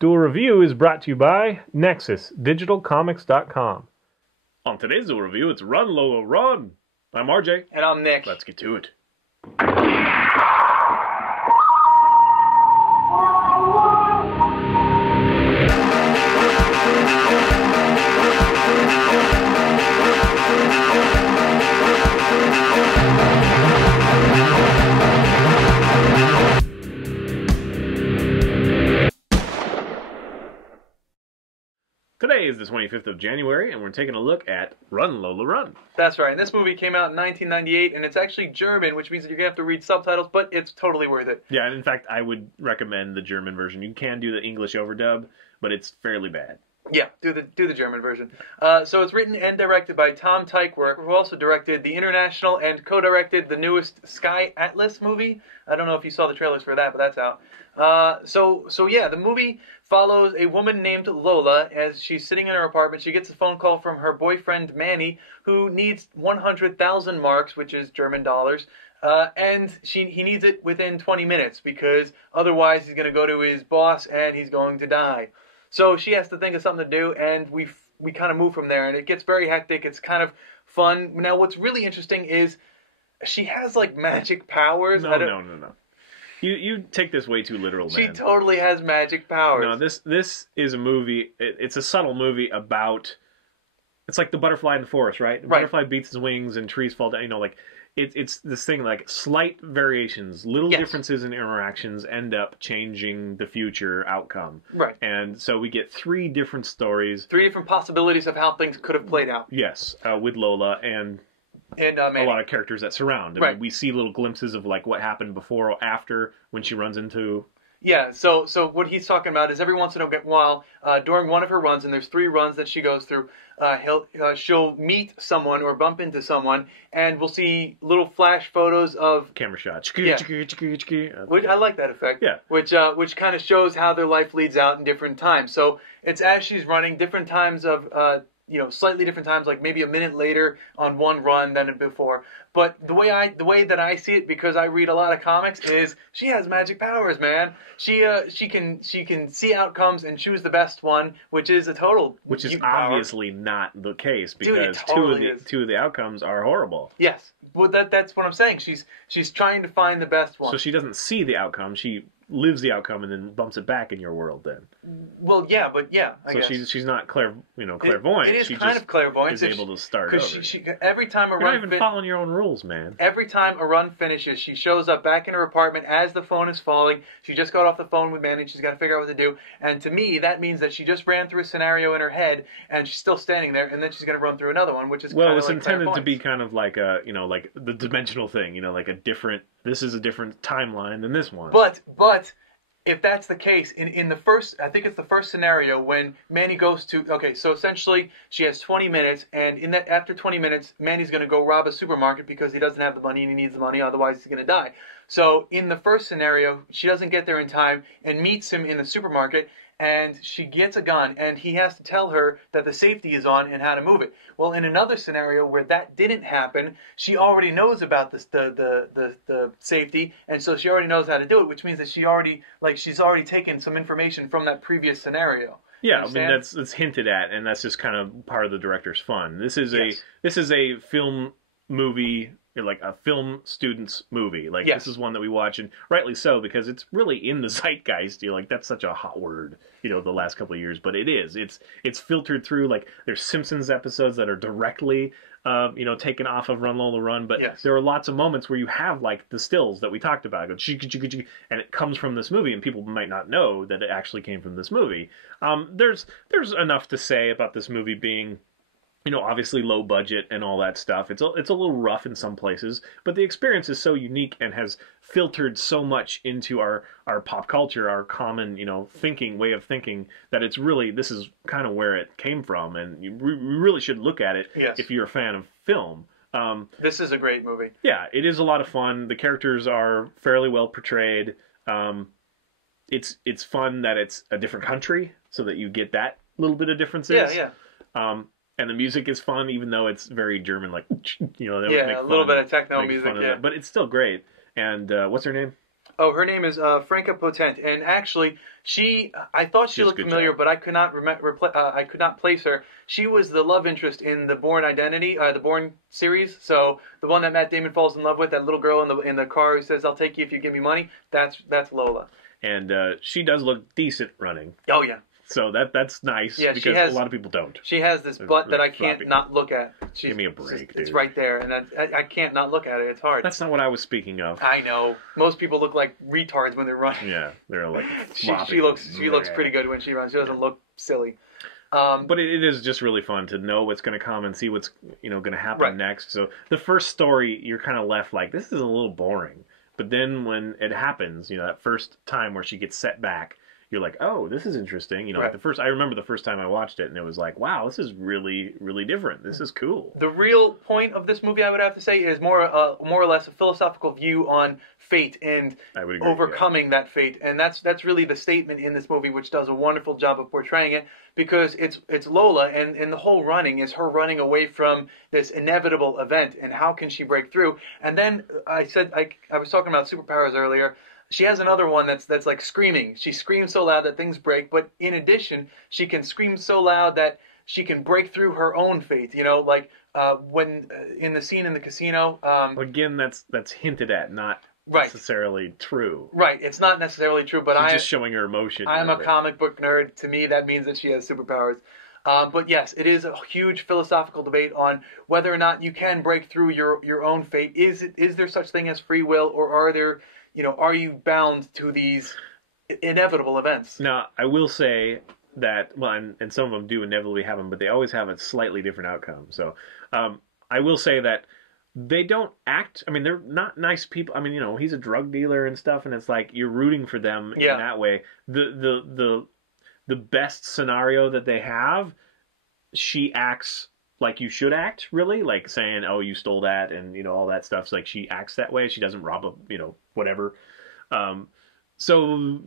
Duel Review is brought to you by NexusDigitalComics.com. On today's Duel Review, it's Run Lola Run. I'm RJ. And I'm Nick. Let's get to it. Today is the 25th of January, and we're taking a look at Run Lola Run. That's right. And this movie came out in 1998, and it's actually German, which means that you're going to have to read subtitles, but it's totally worth it. Yeah, and in fact, I would recommend the German version. You can do the English overdub, but it's fairly bad. Yeah, do the German version. So it's written and directed by Tom Tykwer, who also directed the international and co-directed the newest Sky Atlas movie. I don't know if you saw the trailers for that, but that's out. So yeah, the movie follows a woman named Lola as she's sitting in her apartment. She gets a phone call from her boyfriend Manny, who needs 100,000 marks, which is German dollars, and he needs it within 20 minutes because otherwise he's going to go to his boss and he's going to die. So she has to think of something to do, and we kind of move from there, and it gets very hectic. It's kind of fun. Now, what's really interesting is she has, like, magic powers. No. You take this way too literal, man. She totally has magic powers. No, this is a movie. It's a subtle movie about. It's like the butterfly in the forest, right? The butterfly beats its wings and trees fall down. You know, like it's this thing like slight variations, little differences in interactions end up changing the future outcome. Right. And so we get three different stories, three different possibilities of how things could have played out. Yes, with Lola and a lot of characters that surround. I mean, we see little glimpses of like what happened before or after when she runs into. Yeah, so what he's talking about is every once in a while, during one of her runs, and there's 3 runs that she goes through, she'll meet someone or bump into someone, and we'll see little flash photos of camera shots. Yeah. Which I like that effect. Yeah. Which kind of shows how their life leads out in different times. So it's as she's running, different times of slightly different times, like maybe a minute later on one run than before. But the way that I see it, because I read a lot of comics, is she has magic powers, man. She can see outcomes and choose the best one, which is a total. Which is obviously not the case because two of the outcomes are horrible. Yes, well that's what I'm saying. She's trying to find the best one. So she doesn't see the outcome. She lives the outcome and then bumps it back in your world. Then. Well, yeah, I guess. she's not clairvoyant. It is kind of clairvoyant. Is able to start over. She every time You're not even following your own rules, man. Every time a run finishes, she shows up back in her apartment as the phone is falling. She just got off the phone with Manny. She's got to figure out what to do. And to me, that means that she just ran through a scenario in her head, and she's still standing there. And then she's going to run through another one, which is it's intended to be kind of like a like the dimensional thing. Like a different. This is a different timeline than this one. But. If that's the case, in the first, I think it's the first scenario when Manny goes to, so essentially she has 20 minutes, and after 20 minutes, Manny's going to go rob a supermarket because he doesn't have the money and he needs the money, otherwise he's going to die. So in the first scenario, she doesn't get there in time and meets him in the supermarket, and she gets a gun, and he has to tell her that the safety is on and how to move it. Well, in another scenario where that didn't happen, she already knows about the safety, and so she already knows how to do it, which means that she's already taken some information from that previous scenario. Yeah, I mean that's hinted at, and that's just kind of part of the director's fun. This is a film movie. Like a film student's movie. This is one that we watch, and rightly so, because it's really in the zeitgeist. That's such a hot word, the last couple of years, but it is. It's filtered through, like, there's Simpsons episodes that are directly, taken off of Run Lola Run, but there are lots of moments where you have, like, the stills that we talked about, and it comes from this movie, and people might not know that it actually came from this movie. There's enough to say about this movie being, obviously low budget and all that stuff. It's a little rough in some places, but the experience is so unique and has filtered so much into our pop culture, our common, way of thinking, that it's really, this is kind of where it came from, and you really should look at it if you're a fan of film. This is a great movie. Yeah, it is a lot of fun. The characters are fairly well portrayed. It's fun that it's a different country, so that you get that little bit of differences. And the music is fun, even though it's very German, like, a little bit of techno music, but it's still great. And what's her name? Oh, her name is Franca Potent, and actually, I thought she looked familiar, but I could not I could not place her. She was the love interest in the Bourne Identity, the Bourne series. So the one that Matt Damon falls in love with, that little girl in the car who says, "I'll take you if you give me money." That's Lola. And she does look decent running. Oh yeah. So that's nice, because a lot of people don't. She has this butt that I can't not look at. Give me a break, dude. It's right there, and I can't not look at it. It's hard. That's not what I was speaking of. I know. Most people look like retards when they're running. Yeah, they're like she looks pretty good when she runs. She doesn't look silly. But it is just really fun to know what's going to come and see what's going to happen next. So the first story, you're kind of left like, this is a little boring. But then when it happens, that first time where she gets set back, you're like, oh, this is interesting. Like I remember the first time I watched it, and it was like, wow, this is really, really different. This is cool. The real point of this movie, I would have to say, is more or less a philosophical view on fate and overcoming that fate. And that's really the statement in this movie, which does a wonderful job of portraying it, because it's Lola, and the whole running is her running away from this inevitable event, and how can she break through? And then I was talking about superpowers earlier. She has another one that's like screaming. She screams so loud that things break, but in addition, she can scream so loud that she can break through her own fate. Like when in the scene in the casino. Again, that's hinted at, not necessarily true. Right, it's not necessarily true, but she's just showing her emotion. I'm a comic book nerd. To me, that means that she has superpowers. But yes, it is a huge philosophical debate on whether or not you can break through your own fate. Is there such thing as free will, or are there? Are you bound to these inevitable events? Now, I will say that, and some of them do inevitably have them, but they always have a slightly different outcome. So, I will say that they don't act, they're not nice people. He's a drug dealer and stuff, and it's like you're rooting for them in that way. The best scenario that they have, she acts like you should act, really, like saying, oh, you stole that, and all that stuff. So, like, she acts that way. She doesn't rob whatever. So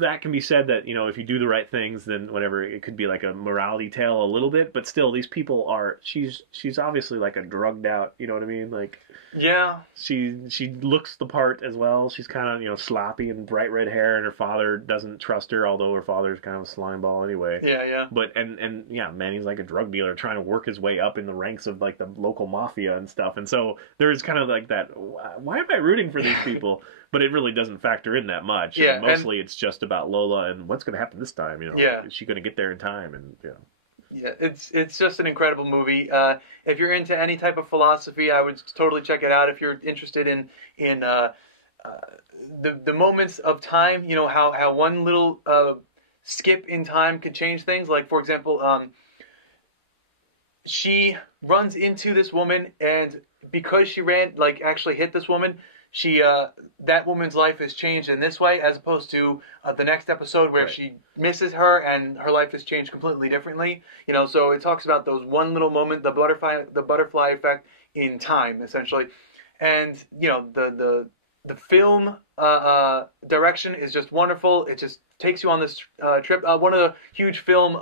that can be said that, if you do the right things, then whatever, it could be like a morality tale a little bit, but still, these people are, she's obviously like a drugged out, you know what I mean? Like, yeah. She looks the part as well. She's kind of, sloppy and bright red hair, and her father doesn't trust her, although her father's kind of a slime ball anyway. Yeah, yeah. But, and yeah, Manny's like a drug dealer trying to work his way up in the ranks of like the local mafia and stuff. And so there's kind of like that, why am I rooting for these people? But it really doesn't factor in that much. Yeah, mostly it's just about Lola and what's going to happen this time. Is she going to get there in time? And yeah, it's just an incredible movie. If you're into any type of philosophy, I would totally check it out. If you're interested in the moments of time, how one little skip in time could change things. Like, for example, she runs into this woman, and because she actually hit this woman, that woman's life is changed in this way, as opposed to the next episode where she misses her and her life is changed completely differently. So it talks about those one little moment, the butterfly effect in time, essentially. And the film direction is just wonderful. It just takes you on this trip. One of the huge film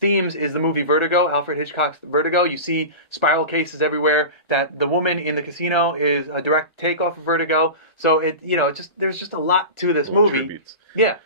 themes is the movie Vertigo, Alfred Hitchcock's Vertigo. You see spiral cases everywhere. That the woman in the casino is a direct takeoff of Vertigo. So there's just a lot to this movie. Tributes. Yeah.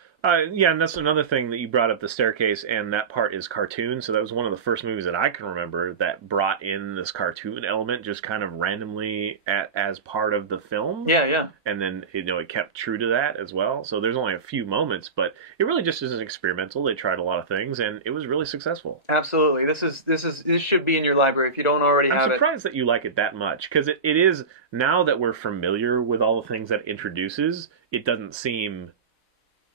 Yeah, and that's another thing that you brought up, the staircase, and that part is cartoon. So that was one of the first movies that I can remember that brought in this cartoon element just kind of randomly as part of the film. Yeah, yeah. And then, it kept true to that as well. So there's only a few moments, but it really just is experimental. They tried a lot of things, and it was really successful. Absolutely. This should be in your library if you don't already have it. I'm surprised that you like it that much, because it is, now that we're familiar with all the things that it introduces, it doesn't seem...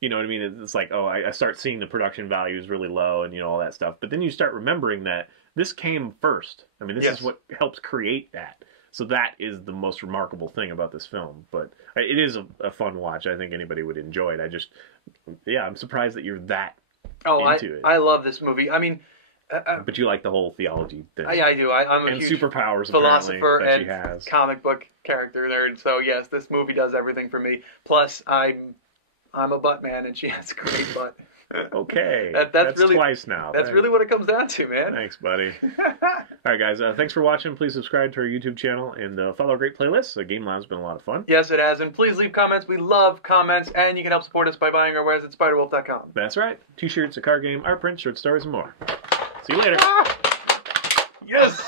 You know what I mean? It's like, I start seeing the production values really low and, all that stuff. But then you start remembering that this came first. This is what helps create that. So that is the most remarkable thing about this film. But it is a fun watch. I think anybody would enjoy it. I'm surprised that you're that into it. I love this movie. But you like the whole theology thing. I do. I'm a huge superpowers, philosopher that and she has. Comic book character nerd. So yes, this movie does everything for me. Plus, I'm I'm a butt man, and she has a great butt. Okay. That's really twice now. That's really what it comes down to, man. Thanks, buddy. All right, guys. Thanks for watching. Please subscribe to our YouTube channel and follow our great playlists. The Game Live's been a lot of fun. Yes, it has. And please leave comments. We love comments. And you can help support us by buying our wares at spiderwolf.com. That's right. T-shirts, a card game, art prints, short stories, and more. See you later. Yes!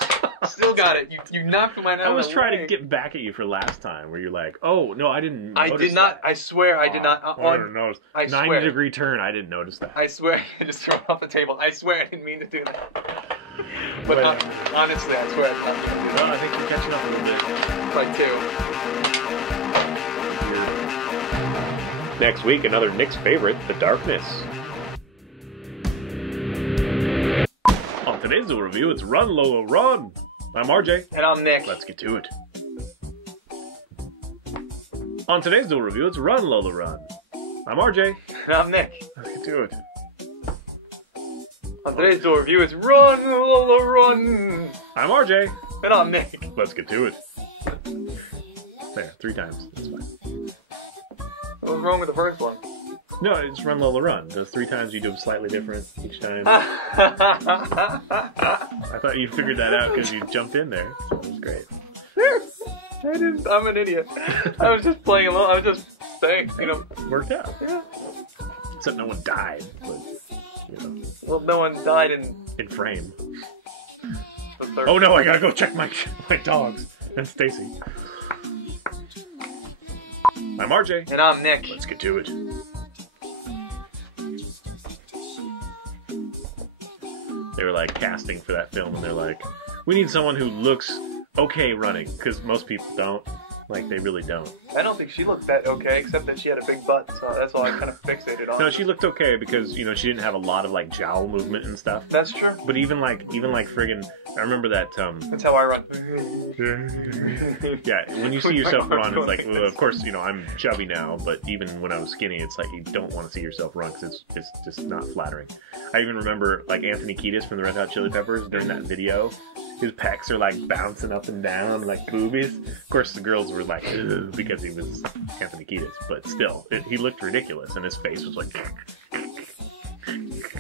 Still got it. You knocked mine out. I was trying to get back at you for last time, where you're like, "Oh no, I didn't." I did not. That. I swear, I did not. I didn't notice. 90-degree turn. I didn't notice that. I swear, I just threw it off the table. I swear, I didn't mean to do that. But honestly, I swear, I did not mean to do that. Well, I think you're catching up a little bit. By 2. Next week, another Nick's favorite, The Darkness. On today's Duel review, it's Run Lola Run. I'm RJ. And I'm Nick. Let's get to it. On today's Duel review, it's Run Lola Run. I'm RJ. And I'm Nick. Let's get to it. On today's Duel review, it's Run Lola Run. I'm RJ. And I'm Nick. Let's get to it. There, 3 times. That's fine. What was wrong with the first one? No, it's Run Lola Run. Those 3 times you do them slightly different each time. I thought you figured that out because you jumped in there. So it was great. I didn't. I'm an idiot. I was just playing along. I was just saying, Worked out. Yeah. Except no one died. But, Well, no one died in frame. the third. Oh no, I gotta go check my dogs. And Stacy. I'm RJ. And I'm Nick. Let's get to it. They were like casting for that film, and they're like, we need someone who looks okay running, because most people don't. Like, they really don't. I don't think she looked that okay, except that she had a big butt, so that's all I kind of fixated on. No, she looked okay because, she didn't have a lot of, like, jowl movement and stuff. That's true. But even like friggin', I remember that, That's how I run. yeah, when you see yourself run, it's like, well, of course, I'm chubby now, but even when I was skinny, it's like, you don't want to see yourself run because it's just not flattering. I even remember, like, Anthony Kiedis from the Red Hot Chili Peppers, during that video, his pecs are, like, bouncing up and down, like boobies. Of course, the girls were like, ugh, because he was Anthony Kiedis, but still, he looked ridiculous, and his face was like,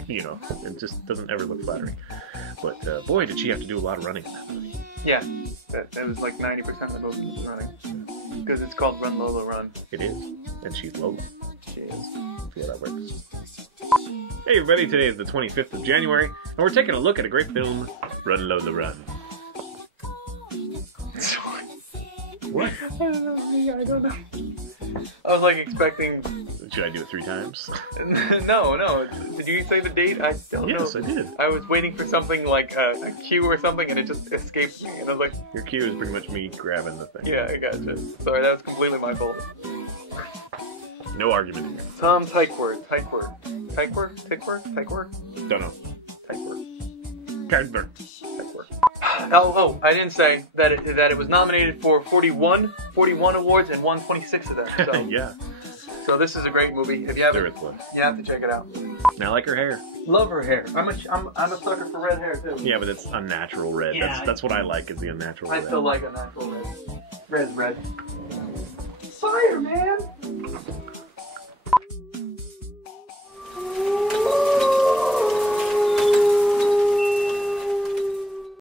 it just doesn't ever look flattering. But boy, did she have to do a lot of running in that movie. Yeah, that was like 90% of the movie was running. Because it's called Run Lola Run. It is, and she's Lola. She is. See how that works. Hey everybody, today is the 25th of January, and we're taking a look at a great film, Run Lola Run. What? I don't know. I was like expecting... Should I do it 3 times? No. Did you say the date? I don't know. Yes, I did. I was waiting for something like a cue or something, and it just escaped me. And I was like... Your cue is pretty much me grabbing the thing. Yeah, I gotcha. Sorry, that was completely my fault. No argument here. Tom Tykwer. Don't know. Tykwer. Oh, I didn't say that it was nominated for 41 awards and won 26 of them. So, yeah. So this is a great movie. If you haven't, you have to check it out. And I like her hair. Love her hair. I'm a sucker for red hair too. Yeah, but it's unnatural red. Yeah, that's what I like, is the unnatural red. I still like a natural red. Red's red. Fire, man!